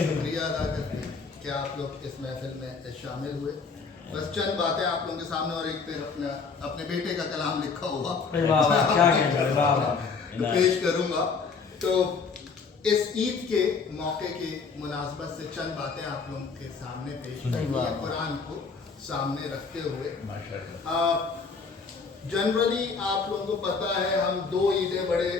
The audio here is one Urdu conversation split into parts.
شکریہ ادا کرتے ہیں کہ آپ لوگ اس محفل میں شامل ہوئے. بس چند باتیں آپ لوگوں کے سامنے اور ایک پھر اپنے بیٹے کا کلام لکھا ہوا پیش کروں گا. تو اس عید کے موقع کے مناسبت سے چند باتیں آپ لوگوں کے سامنے پیش کرنی ہے قرآن کو سامنے رکھتے ہوئے. جنرلی آپ لوگوں کو پتہ ہے ہم دو عیدیں بڑے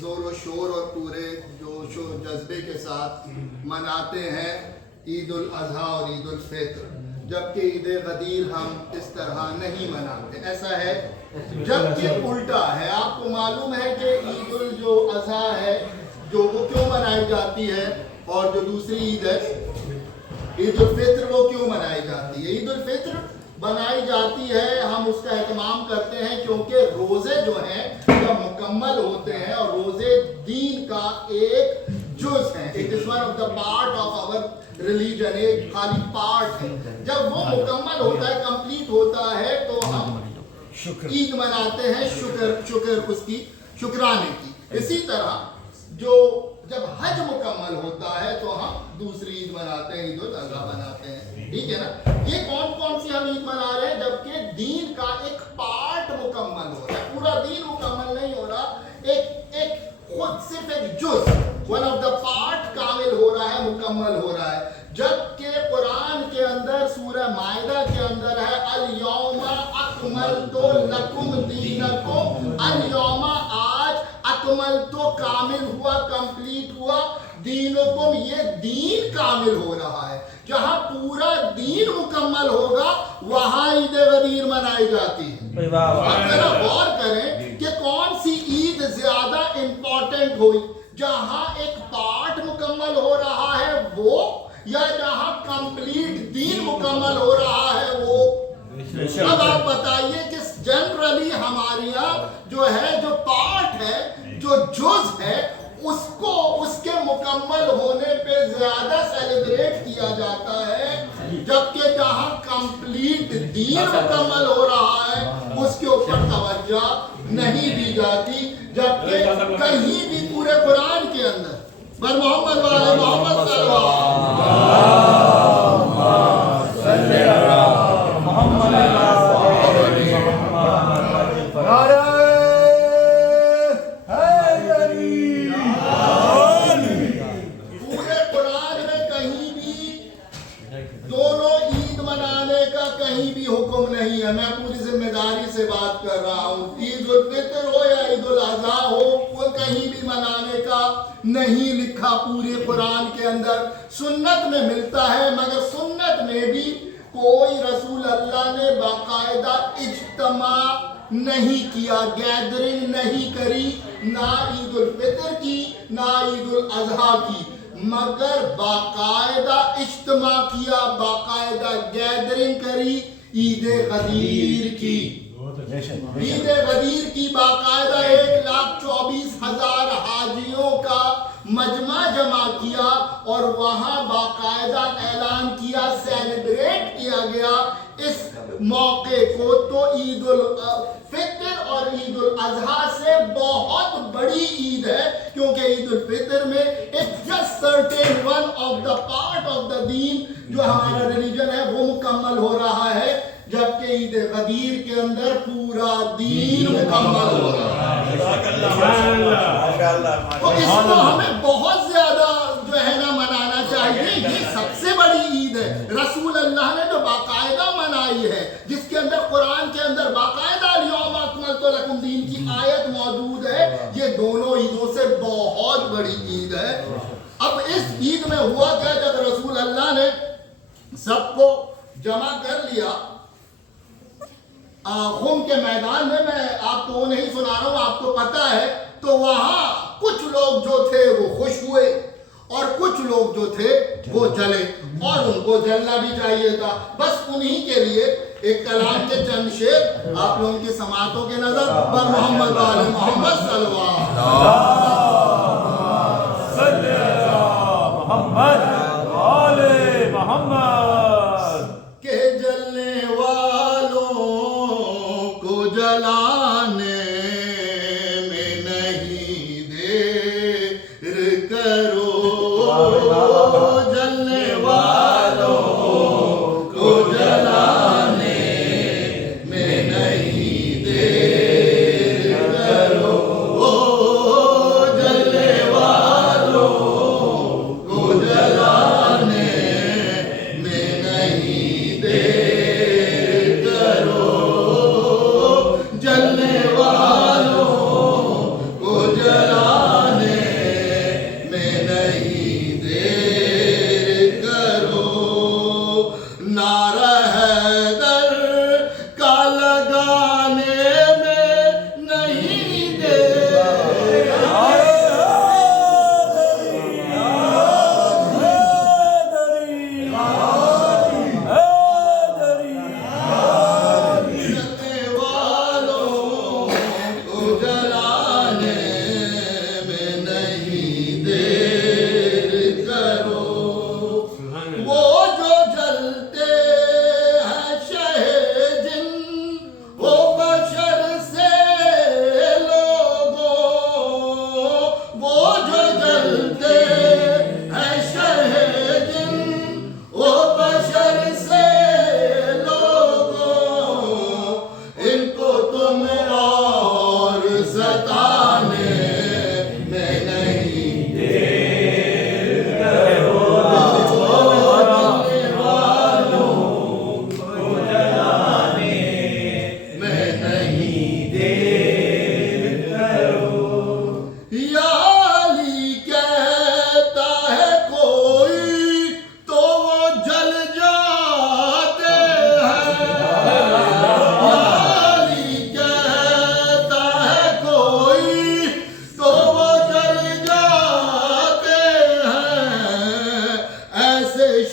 زور و شور اور پورے جوش و جذبے کے ساتھ مناتے ہیں, عید الاضحیٰ اور عید الفطر, جبکہ عید غدیر ہم اس طرح نہیں مناتے. ایسا ہے جبکہ الٹا ہے. آپ کو معلوم ہے کہ عید الاضحیٰ ہے جو وہ کیوں منائی جاتی ہے, اور جو دوسری عید ہے عید الفطر وہ کیوں منائی جاتی ہے. عید الفطر بنائی جاتی ہے, ہم اس کا اہتمام کرتے ہیں کیونکہ روزے جو ہیں جب مکمل ہوتے ہیں, اور روزے دین کا ایک جز ہیں, it is one of the part of our religion, ایک خالی پارٹ ہے. جب وہ مکمل ہوتا ہے, کمپلیٹ ہوتا ہے, تو ہم عید مناتے ہیں, شکر اس کی شکرانے کی. اسی طرح جب حج مکمل ہوتا ہے تو ہم دوسری عید مناتے ہیں, عید الاضحیٰ مناتے ہیں. ٹھیک ہے نا. یہ کون سی ہم عید منا رہے ہیں جبکہ دین کا ایک پارٹ مکمل ہو رہا ہے, پورا دین مکمل نہیں ہو رہا, ایک خود صرف ایک جز, ون آف دا پارٹ کامل ہو رہا ہے, مکمل ہو رہا ہے. جبکہ قرآن کے اندر سورہ مائدہ کے اندر ہے الیوم اکملت لکم دینکم, الیوم آج اکملت کامل ہوا, کمپلیٹ ہوا, دینکم یہ دین کامل ہو رہا ہے. جہاں پورا دین مکمل ہوگا وہاں عید غدیر منائی جاتی ہے. اب ذرا غور کریں کہ کون سی عید زیادہ امپورٹنٹ ہوئی, جہاں ایک پارٹ مکمل ہو رہا ہے وہ, یا جہاں کمپلیٹ دین مکمل ہو رہا ہے وہ. اب آپ بتائیے کہ جنرلی ہمارے یہاں جو ہے, جو پارٹ ہے, جو جز ہے, اس کے مکمل ہونے پہ زیادہ سیلیبریٹ کیا جاتا ہے, جبکہ جہاں کمپلیٹ دین مکمل ہو رہا ہے اس کے اوپر توجہ نہیں دی جاتی. جبکہ کہیں بھی پورے قرآن کے اندر بر محمد والے محمد صلی اللہ حکم نہیں ہے. میں پوری ذمہ داری سے بات کر رہا ہوں. عید الفطر ہو یا عید الاضحیٰ ہو, وہ کہیں بھی منانے کا نہیں لکھا پورے قرآن کے اندر. سنت میں ملتا ہے, مگر سنت میں بھی کوئی رسول اللہ نے باقاعدہ اجتماع نہیں کیا, گیدرنگ نہیں کری, نہ عید الفطر کی نہ عید الاضحیٰ کی, مگر باقاعدہ اجتماع کیا, باقاعدہ گیدرنگ کری عید غدیر کی. عید غدیر کی باقاعدہ 1,24,000 حاجیوں کا مجمع جمع کیا, اور وہاں باقاعدہ اعلان کیا, سیلیبریٹ کیا گیا اس موقع کو. تو عید الفطر اور عید الاضحیٰ سے بہت بڑی عید ہے, کیونکہ عید الفطر میں ایک just certain one of the part of the دین جو ہمارا ریلیجن ہے وہ مکمل ہو رہا ہے, جبکہ عید غدیر کے اندر پورا دین مکمل ہو رہا ہے. تو اس کو ہمیں بہت زیادہ جو ہے نا منانا چاہیے. یہ سب سے بڑی عید ہے رسول اللہ نے جو باقاعدہ منائی ہے, جس کے اندر قرآن کے اندر باقاعدہ الیوم اکملت لکم دین کی آیت موجود ہے. یہ دونوں عیدوں سے بہت بڑی عید ہے. اب اس عید میں ہوا کیا, جب رسول اللہ نے سب کو جمع کر لیا خم کے میدان میں آپ کو وہ نہیں سنا رہا ہوں, آپ کو پتا ہے, تو وہاں کچھ لوگ جو تھے وہ خوش ہوئے, اور کچھ لوگ جو تھے وہ جلے, اور ان کو جلنا بھی چاہیے تھا. بس انہی کے لیے ایک کلام کے چند شعر آپ لوگوں کی سماعتوں کے نظر بر محمد والے محمد صلی اللہ علیہ محمد کے جلنے والوں کو جلانے میں نہیں دیر کرو.